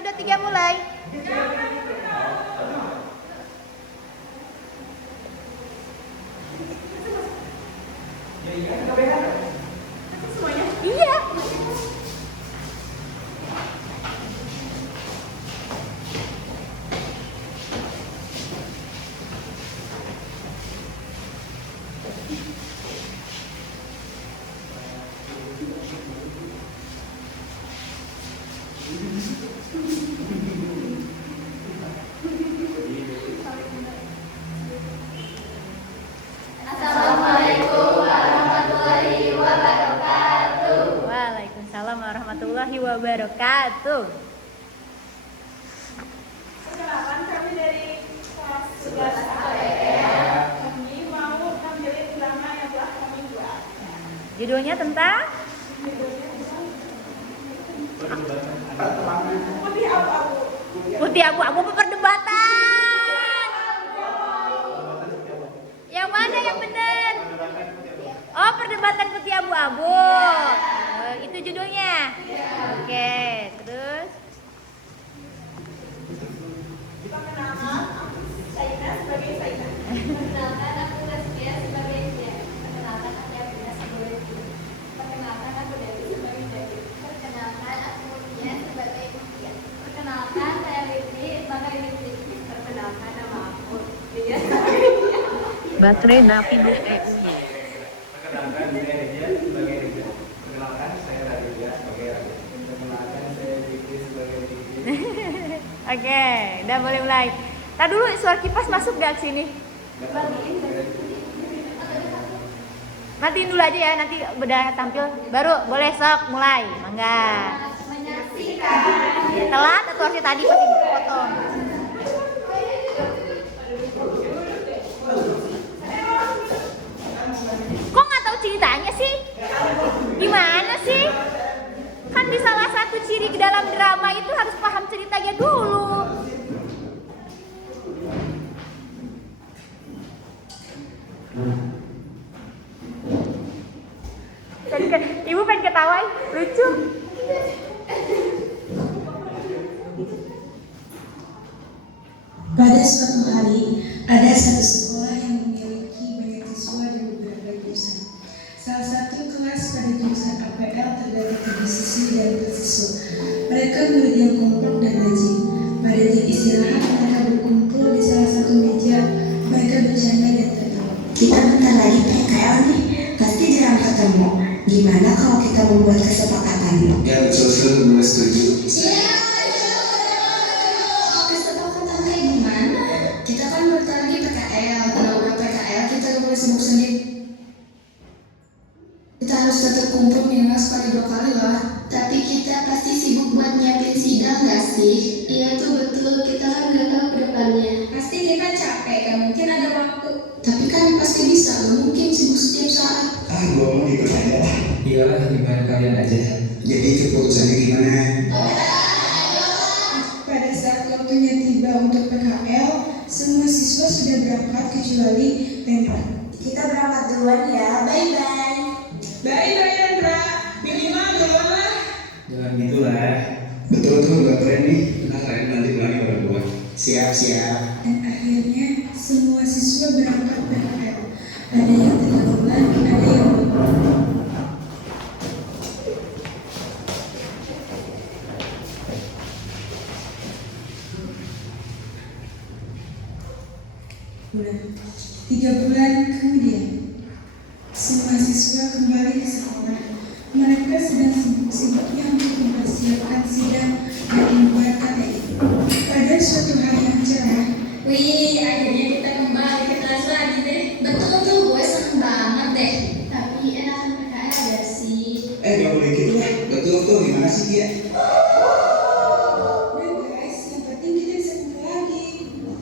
1, 2, 3 mulai. Iya. Waalaikumsalam warahmatullahi wabarakatuh. Perkenalkan, kami dari kelas 11 APR. Kami mau tampilin drama yang telah kami buat. Judulnya tentang Putih abu-abu. Putih Abu-Abu perdebatan. Yang mana yang benar? Oh, perdebatan Putih Abu-Abu. Itu judulnya. Oke, terus Perkenalkan, aku Saina sebagai Saina. Perkenalkan, aku Lesbia sebagai Tia. Perkenalkan, aku Yasmina sebagai Tia. Perkenalkan, aku Dewi sebagai Dewi. Perkenalkan, aku Mutia sebagai Mutia. Perkenalkan, saya Lili sebagai Lili. Perkenalkan, nama aku Lia sebagai Lia. baterai napi bu Perkenalkan, saya Reja sebagai Reja. Perkenalkan, saya Raditya sebagai Raditya. Perkenalkan, saya Diki sebagai Diki. Oke, udah boleh mulai. Tadi dulu suara kipas masuk gak ke sini? Matiin dulu aja ya, nanti udah tampil baru boleh sok mulai. Mangga. Menyaksikan. Telat atau harusnya tadi pasti dipotong? Kok nggak tahu ceritanya sih? Gimana sih? Kan di salah satu ciri dalam drama itu harus paham ceritanya dulu. Ibu pengen ketawain, lucu. Pada suatu hari, ada satu sekolah yang memiliki banyak siswa dari beberapa jurusan. Salah satu kelas pada jurusan APL terdapat 3 siswi dan 4 siswa. Mereka murid yang kompak dan rajin. Pada jam istirahat, mereka berkumpul di salah satu meja. Mereka bercanda dan tertawa. Kita bentar lagi PKL nih, pasti jarang ketemu. Gimana kalau kita membuat kesepakatan? Ya betul-betul gue setuju. Kesepakatan kayak gimana? Kita kan bentar lagi PKL. Kalau udah PKL kita gak boleh sibuk sendiri. Kita harus tetap kumpul minimal sekali 2 kali lah. Tapi kita pasti sibuk buat nyiapin sidang gak sih? Iya tuh betul, kita kan gak tahu ke depannya. Pasti kita capek, gak mungkin ada waktu. Tapi kan pasti bisa, gak mungkin sibuk setiap saat. Gue mau ikut aja lah. Iyalah, gimana kalian aja. Jadi keputusannya gimana? Pada saat waktunya tiba untuk PKL, semua siswa sudah berangkat kecuali Rendra. Kita berangkat duluan ya, bye-bye. Bye-bye Rendra, minimal duluan lah. Jangan gitulah. Betul tuh, gak keren nih. Nah kalian nanti pulang bareng gue. Siap. Dan akhirnya semua siswa berangkat PKL. Ada yang terdahuluan, ada yang belum. Bulan. 3 bulan kemudian, semua siswa kembali ke sekolah. Mereka sedang sibuk-sibuknya untuk mempersiapkan sidang dan membuat KTI. Pada suatu hari yang cerah, Wih, akhirnya kita kembali ke kelas lagi deh. Betul tuh, gue seneng banget deh. Tapi enakan PKL gak sih? Gak boleh gitu lah. Betul tuh, gimana sih dia? udah guys, yang penting kita bisa kumpul lagi.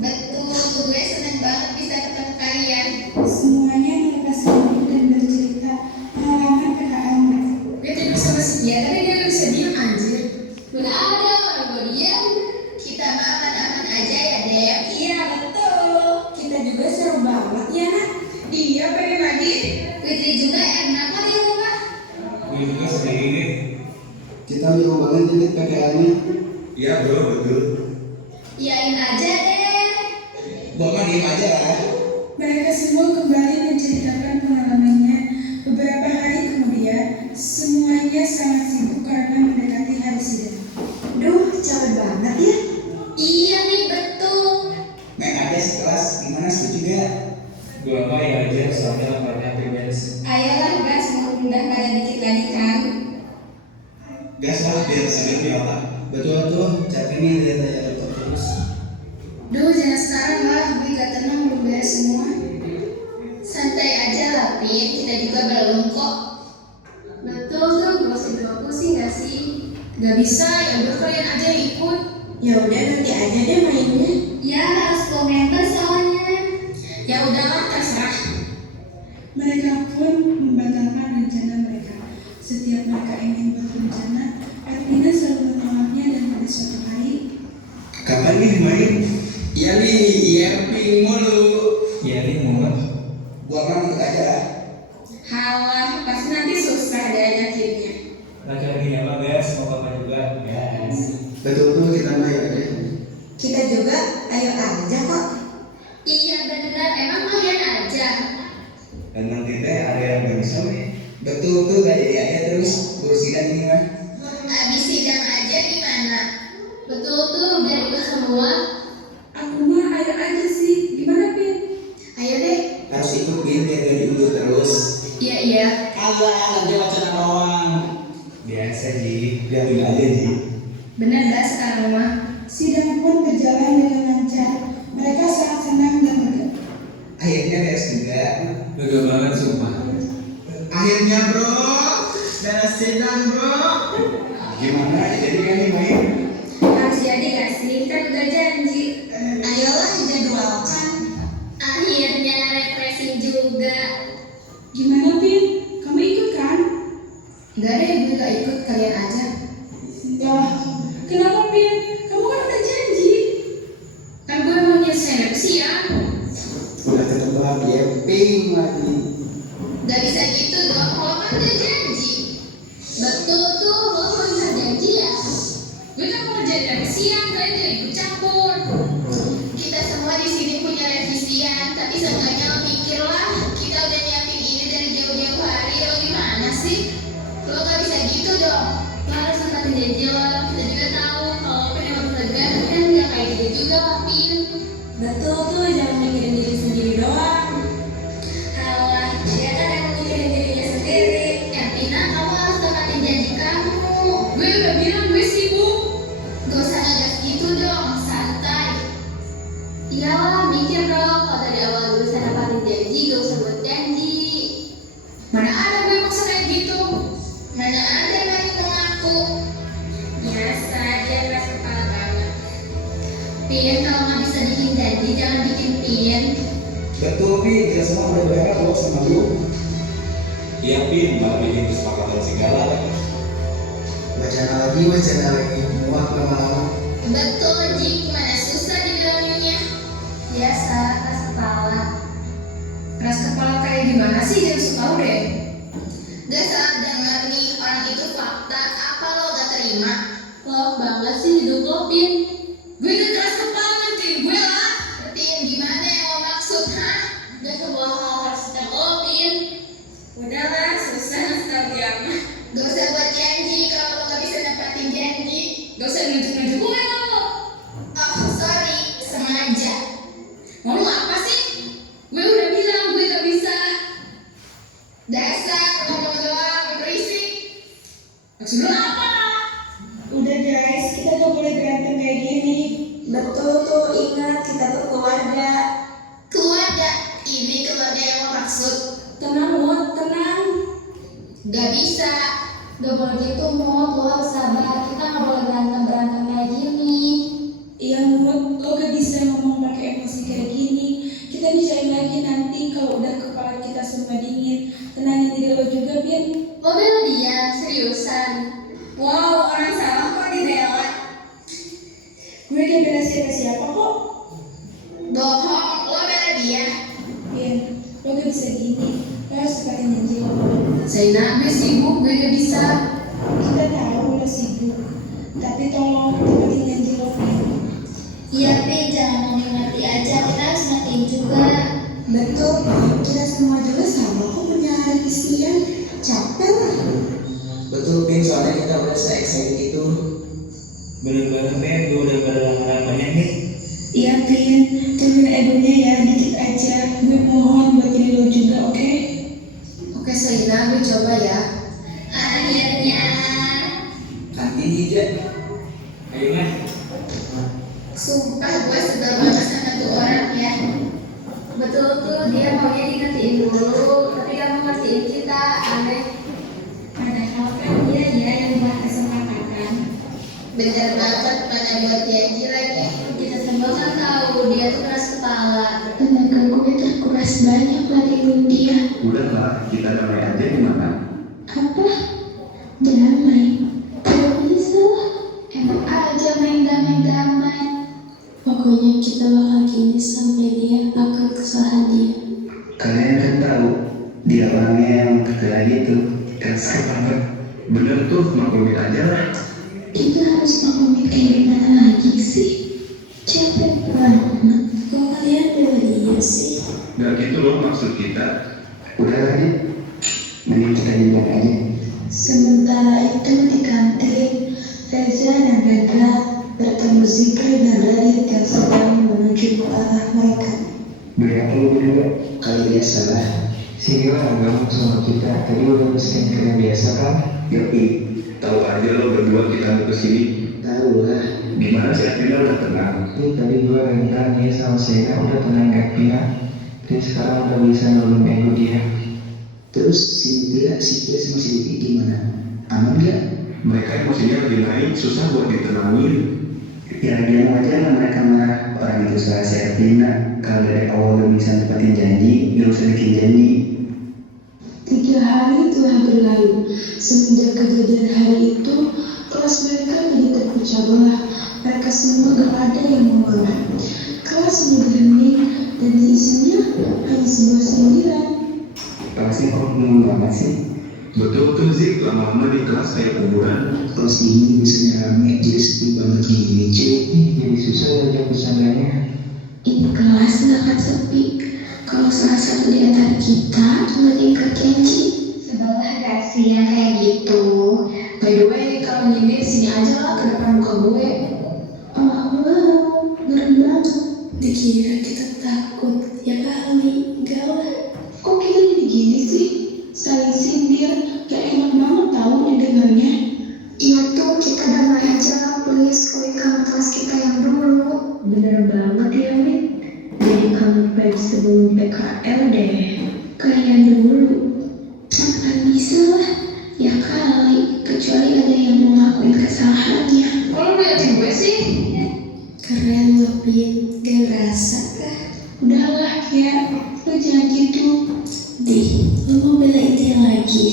Betul, gue seneng banget bisa ketemu kalian. Semuanya melepas rambut dan bercerita pengalaman PKL mereka. Gue tidur sama si dia, tapi dia gak bisa diem anjir. Mana ada orang gue diam. Kita mah aman-aman aja ya, Dep. Iya, betul. Iya bro, betul. Iyain aja deh. Gua mah diem aja lah. Mereka semua kembali menceritakan pengalamannya. Beberapa hari kemudian, semuanya sangat sibuk karena mendekati hari sidang. Duh, capek banget ya. Iya nih betul. Main aja sekelas, gimana setuju gak? Gua mah ya aja, soalnya laporannya hampir beres. Ayolah gas, mau rendah pada dikit lagi kan. Gas lah biar segar di otak. Betul tuh, capek nih lihat aja laptop terus. Duh, jangan sekarang lah, gue gak tenang belum beres semua. Santai aja lah, Pin, kita juga belum kok. Betul tuh, gak usah dibawa pusing gak sih? Gak bisa, ya udah kalian aja yang ikut. Ya udah nanti aja deh mainnya. Ya harus komentar soalnya. Ya udahlah, terserah. Mereka pun membatalkan rencana mereka. Setiap mereka ingin berencana, Edwina selalu menolaknya dan pada suatu hari, Kapan nih main? Iya nih, iya ping mulu. Ya ini mumet. Gua mah ikut aja lah. Halah, pasti nanti susah diajakinnya. Laki-laki apa guys, mau apa juga guys. Betul tuh, kita main aja. Kita juga ayo aja kok. Iya benar, emang kalian aja. Dan nanti teh ada yang gak bisa nih. Betul tuh, gak jadi aja terus kursian ini mah. Abis sidang aja gimana? Betul tuh, biar ikut semua. aku mah ayo aja sih. Gimana, Pin? Ayo deh. Harus ikut biar gak diundur terus. Iya iya. Alah, nanti wacana doang. Biasa Ji, biarin aja Ji. Bener gak sekarang mah? Sidang pun berjalan dengan lancar. Mereka sangat senang dan lega. Akhirnya beres juga. Lega banget sumpah. Akhirnya bro, beres sidang bro. Gimana? Jadi kan nih main? Harus jadi gak sih? Kan udah janji. Ayolah dijadwalkan. Akhirnya refreshing juga. Gimana, Pin? Kamu ikut kan? Gak deh, gue gak ikut, kalian aja. Ya, kenapa, Pin? Kamu kan udah janji. Kan gue mau nyelesain siang. Udah ketebak ya, ping lagi. Gak bisa gitu dong, lo kan udah janji. Betul tuh, lo kan udah janji ya. Gue kan mau jalan siang, kalian jangan ikut campur. Kita semua di sini punya revisian, tapi seenggaknya lo mikir lah. Kita udah nyiapin ini dari jauh-jauh hari, lo gimana sih? Lo gak bisa gitu dong. Lo harus nempatin janji lo. Kita juga tahu kalau lo pengen mempertegas kan gak kayak gitu juga, Papin. Betul tuh, jangan mikirin diri sendiri doang. Alah, dia kan yang mikirin dirinya sendiri. Tina, kamu harus tepatin janji kamu. Gue udah bilang gue sibuk. Gak usah ngegas gitu dong, santai. Iyalah, mikir dong. Kalau dari awal gue bisa nepatin janji, gak usah buat janji. Mana ada gue maksa kayak gitu. Mana ada yang mengaku. Biasa, dia keras kepala banget. Pin, kalau nggak bisa bikin janji, jangan bikin pin. Betul Pi, kita semua udah berapa loh sama lu. Iya Pin, malah bikin kesepakatan segala. Wacana lagi, muak lama-lama. Betul, Ji. Mana susah dibilangnya. Biasa, keras kepala. Keras kepala kayak gimana sih? Jangan suka tau deh. Gak salah denger nih, orang itu fakta. Apa lo gak terima? Lo banget sih hidup lo, Pin. Gue gak keras kepala, ngertiin gue lah. Ngertiin gimana yang lo maksud, hah? Gak semua hal harus tentang lo, Pin. Udahlah, susah ngasih dia mah. Gak usah buat janji kalau lo gak bisa nempatin janji. Gak usah nunjuk-nunjuk gue lo. Oh, sorry, sengaja. Mau lo apa sih? Gue udah bilang gue gak bisa. Dasar ngomong doang, berisik. Maksud lo apa? Udah guys, kita gak boleh berantem kayak gini. Betul tuh, ingat kita tuh keluarga. Keluarga, ini keluarga yang lo maksud. Tenang Mut, tenang. Gak bisa. Gak boleh gitu, Mut. Lo harus sabar. Kita gak boleh berantem-berantem kayak gini. Iya, Mut, lo gak bisa ngomong pakai emosi kayak gini. Kita bicarain lagi nanti kalau udah kepala kita semua dingin. Tenangin diri lo juga, Pin. Lo bela dia, seriusan. Wow, orang salah kok dibela. Gue gak bela siapa-siapa kok. Bohong, lo bela dia. Pin, lo gak bisa gini. Lo harus tepatin janji lo. Zaina, gue sibuk, gue gak bisa. Kita tahu lo sibuk. Tapi tolong tepatin Betul, kita semua juga sama kok punya hari kesian. Capek lah. Betul Pin, soalnya kita udah se-excited itu. Bener-bener Pin, gue udah berlarang banyak nih. Iya Pin, turunin egonya ya, dikit aja. Gue mohon buat diri lo juga, oke? Oke Selina, gue coba ya. Akhirnya. Kantin hijau. Ayo Mas. Sumpah gue sebel banget sama tuh orang ya. Betul tuh, dia maunya dingertiin dulu, tapi gak mau ngertiin kita, aneh. Padahal kan dia yang buat kesepakatan. Bener banget, mana buat janji lagi. Kita semua kan tahu dia tuh keras kepala. Tenaga gue terkuras banyak latih dia. Udahlah, kita damai aja gimana? Apa? Damai? Tidak bisa lah. Enak aja main damai-damai. Pokoknya kita bakal gini sampai dia akan kesalahan dia. Kalian kan tahu, dia orangnya yang terkena gitu. Keras kepala. Bener tuh, maklumi aja lah. Kita harus maklumin kayak gimana lagi sih? Capek banget. Kok kalian bela dia sih? Gak gitu loh maksud kita. Udah lagi, mending kita jalan aja. Sementara itu di kantin, Reza dan Rendra bertemu Zikri dan Radit yang sedang menuju ke arah mereka. Beli apa lu berdua? Kali biasa lah. Sini lah, gabung sama kita. Tadi udah pesan kayak biasa kan? Yoi. Tahu aja lo berdua kita mau kesini. Tahu lah. Gimana sih Akhirnya udah tenang? Tuh tadi gua Rendra nih sama Sena udah tenang Kak. Jadi sekarang udah bisa nolong ego dia. Terus si Mutia, si Jess sama si Diki gimana? Aman gak? Mereka emosinya lagi naik, susah buat ditenangin. Ya dia wajar lah mereka marah. Orang itu salah Sertina. Kalau dari awal udah bisa nepatin janji, gak usah bikin janji. 3 hari telah berlalu. Semenjak kejadian hari itu, kelas mereka jadi terpecah belah. Mereka semua gak ada yang mengalah. Kelas menjadi hening dan isinya hanya sebuah sindiran. Pasti kok ngomong banget sih. Betul tuh Zik, lama-lama di kelas kayak kuburan. Kelas ini biasanya rame, jadi sepi banget gini cuy. Jadi susah aja bercandanya. Ini kelas gak akan sepi kalau salah satu di antara kita meningkat janji. Sebelah gak sih yang kayak gitu? By the way, kalau nyindir sini aja lah ke depan muka gue. Oh, ngeri banget. Dikira kita takut, ya kali, enggak lah. Kok kita jadi gini sih? Saling sindir, gak enak banget tau ngedengarnya. Iya tuh, kita damai aja, please. Koi kamu kelas kita yang dulu. Bener banget ya, Min. Jadi kamu baik sebelum PKL deh. Kayak dulu. Akan bisa lah, ya kali. Kecuali ada yang mau ngakuin kesalahannya. Kok lu liatin gue sih? Keren lo, Pin. Gak ngerasa kah? Udahlah ya, lo jangan gitu. Dih, lu mau belain dia lagi?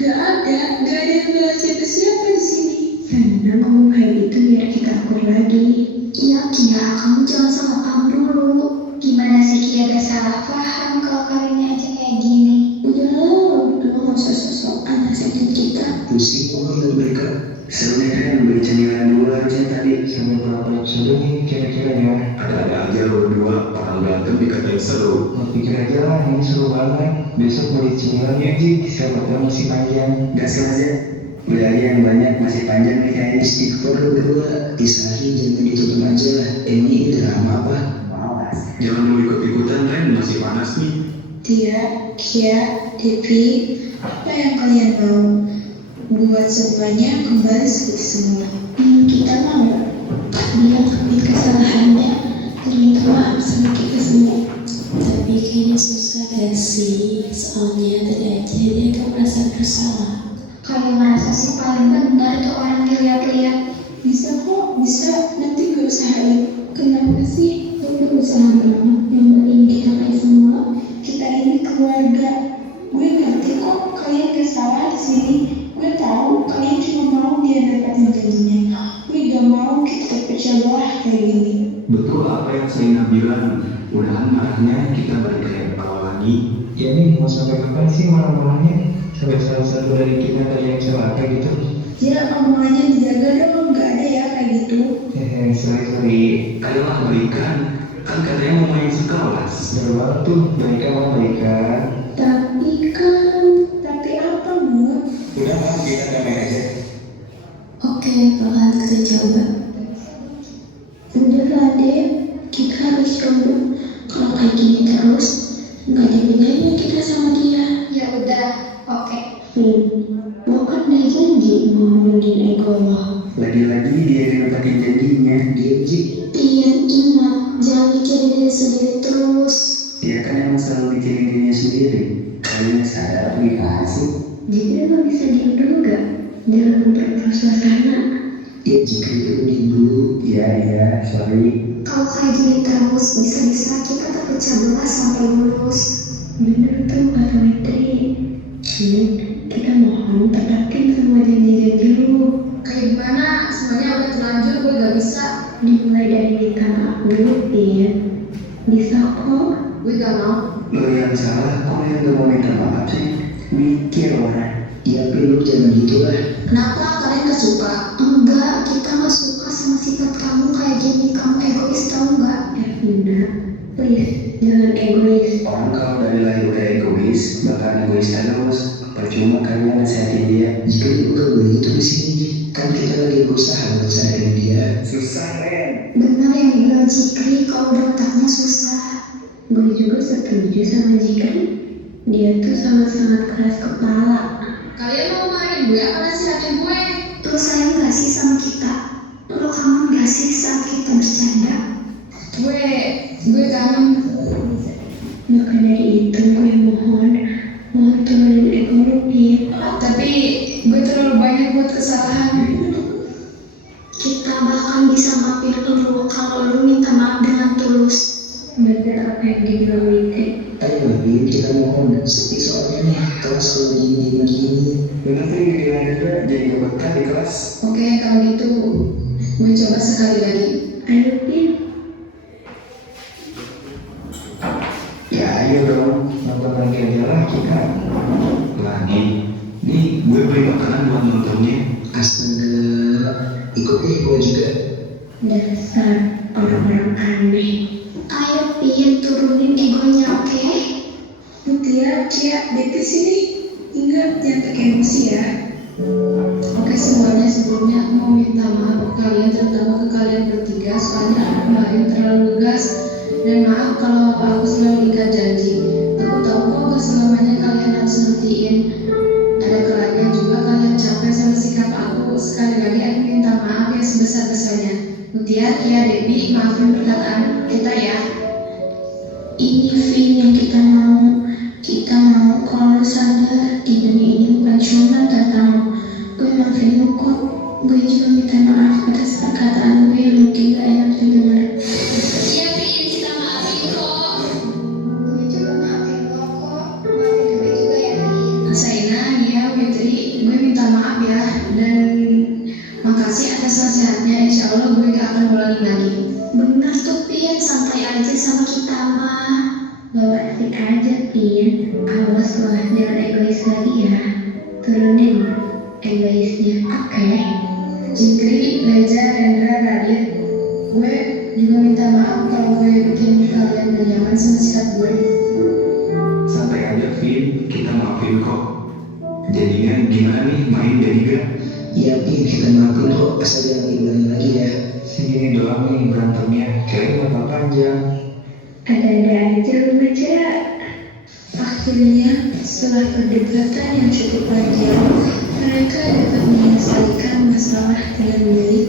Gak ada yang bela siapa-siapa di sini. Karena ngomong kayak gitu biar kita akur lagi. Iya Kia, kamu jangan sama kamu dulu. Gimana sih Kia gak salah paham kalau kalian aja kayak gini? Udahlah, lu gak usah sok-sokan nasihatin kita. Pusing kok ngeliat mereka. Serunya kan beli cemilan dulu aja tadi. Sambil pura-pura seru nih kira-kira gimana? Ada-ada aja lo berdua, orang berantem dikatain seru. Lo pikir aja lah, ini seru banget. Besok beli cemilan ya Ji, siapa tahu masih panjang. Gak sengaja. Beli aja yang banyak, masih panjang nih kayaknya. Istighfar lo berdua, disahin jangan ditutup aja lah. Ini drama apa? Malas. Jangan mau ikut-ikutan kan, masih panas nih. Tia, Kia, Devi, apa yang kalian mau? Buat semuanya kembali seperti semula. Kita mau dia ngakui kesalahannya dan minta maaf sama kita semua. Tapi kayaknya susah gak sih? Soalnya tadi aja dia gak merasa bersalah. Kalau merasa sih paling benar tuh orang dilihat-lihat. Bisa kok, bisa. Nanti gue usahain. Kenapa sih? Lu berusaha banget, yang penting kita kayak semua. Kita ini keluarga. Gue ngerti kok kalian gak salah di sini. Gue tahu kalian cuma mau dia dapatin janjinya. Gue gak mau kita terpecah belah kayak gini. Betul apa yang saya bilang. Mudahan marahnya kita balik kayak awal lagi. Ya nih, mau sampai kapan sih marah-marahnya? Sampai salah satu dari kita ada yang celaka gitu. Ya omongannya dijaga dong, gak ada ya kayak gitu. Sorry. Ayolah berikan. Kan katanya mau main sekelas. Bener tuh, mereka mau baikan. Tapi apa, Bun? Udah kan, kita damai aja. Oke, bakalan kita coba. Udah lah, Dek. Kita harus coba. Kalau kayak gini terus, nggak ada bedanya kita sama dia. Ya udah, oke. Lo kan udah janji mau nurunin ego lo. Lagi-lagi dia yang nempatin janjinya. Dia Ji. Pian, ingat, jangan mikirin diri sendiri terus. Dia kan emang selalu mikirin dirinya sendiri. Kayaknya sadar apa gimana sih? Jadi lo bisa diem dulu gak? Jangan memperkeruh suasana. Ya jika itu diem dulu. Iya, sorry. Kalau kayak gini terus, bisa-bisa kita terpecah belah sampai lulus. Bener tuh kata Witri. Kita mohon tepatin semua janji-janji lu. Kayak gimana? Semuanya udah terlanjur, gue gak bisa. Dimulai dari minta maaf dulu, Pian. Bisa kok. Gue gak mau. Lo yang salah, kok yang gak mau minta maaf sih? Mikir orang. Ya tapi lu jangan gitu lah. Kenapa kalian gak suka? Enggak, kita gak suka sama sifat kamu kayak gini. Kamu egois tau gak? Evina, please, jangan egois. Orang kalau dari lahir udah egois, bakalan egois terus. Percuma kalian nasihatin dia. Jika dia udah begitu di sini, kan kita lagi berusaha buat sadarin dia. Susah, Ren. Bener yang dibilang Jikri, kalau udah otaknya susah. Gue juga setuju sama Jikri. Dia tuh sangat-sangat keras kepala. Kalian mau marahin gue apa nasihatin gue? Lo sayang gak sih sama kita? Lo kangen gak sih saat kita bercanda? Gue kangen. Maka dari itu gue mohon turunin ego lu, Pian. Tapi gue terlalu banyak buat kesalahan. Kita bahkan bisa maafin lu kalau lu minta maaf dengan tulus. Bener apa yang dibilang Witri. Ayo, Bin, kita mohon. Sepi soalnya nih, kelas kalau gini. Bener tuh yang dibilang juga, jadi gak betah di kelas. Oke, kalau gitu gue coba sekali lagi. Ayo, Pian. Ya ayo dong, nonton lagi aja lah kita. Lagi? Nih, gue beli makanan buat nontonnya. Astaga, ikut gue juga. Dasar orang-orang aneh. Ayo Pian, turunin egonya, oke? Mutia, Cia, Depi sini. Ingat, jangan pakai emosi ya. Oke semuanya, sebelumnya aku mau minta maaf ke kalian, terutama ke kalian bertiga. Soalnya aku kemarin terlalu ngegas. Dan maaf kalau aku selalu ikat janji. Aku tahu kok gak selamanya kalian harus ngertiin. Ada kalanya juga kalian capek sama sikap aku. Sekali lagi aku minta maaf yang sebesar-besarnya. Mutia, Tia, Debbie, maafin perkataan kita ya. Ini Vin yang kita mau. Kita mau kalau lu sadar di dunia ini bukan cuma tentang gue maafin lu kok. Gue juga minta maaf atas perkataan gue yang mungkin gak enak didengar. Iya Vin, kita maafin kok. Gue juga maafin lo kok. Maafin gue juga ya Vin. Saina, Nia, Witri, gue minta maaf ya. Dan makasih atas nasihatnya. Insya Allah gue gak akan ulangi lagi. Bener tuh Pian, santai aja sama kita mah. Lo asik aja, Pian. Awas lo, jangan egois lagi ya. Turunin egoisnya, oke? Jikri, Reza, Rendra, Radit, gue juga minta maaf kalau gue bikin kalian gak nyaman sama sikap gue. Santai aja, Vin. Kita maafin kok. Jadinya gimana nih, main jadi gak? Iya, Vin. Kita maafin kok. Asal jangan diulangi lagi ya. Segini doang nih berantemnya. Kayaknya bakal panjang. Ada-ada aja lu baca. Akhirnya, setelah perdebatan yang cukup panjang, mereka dapat menyelesaikan masalah dengan baik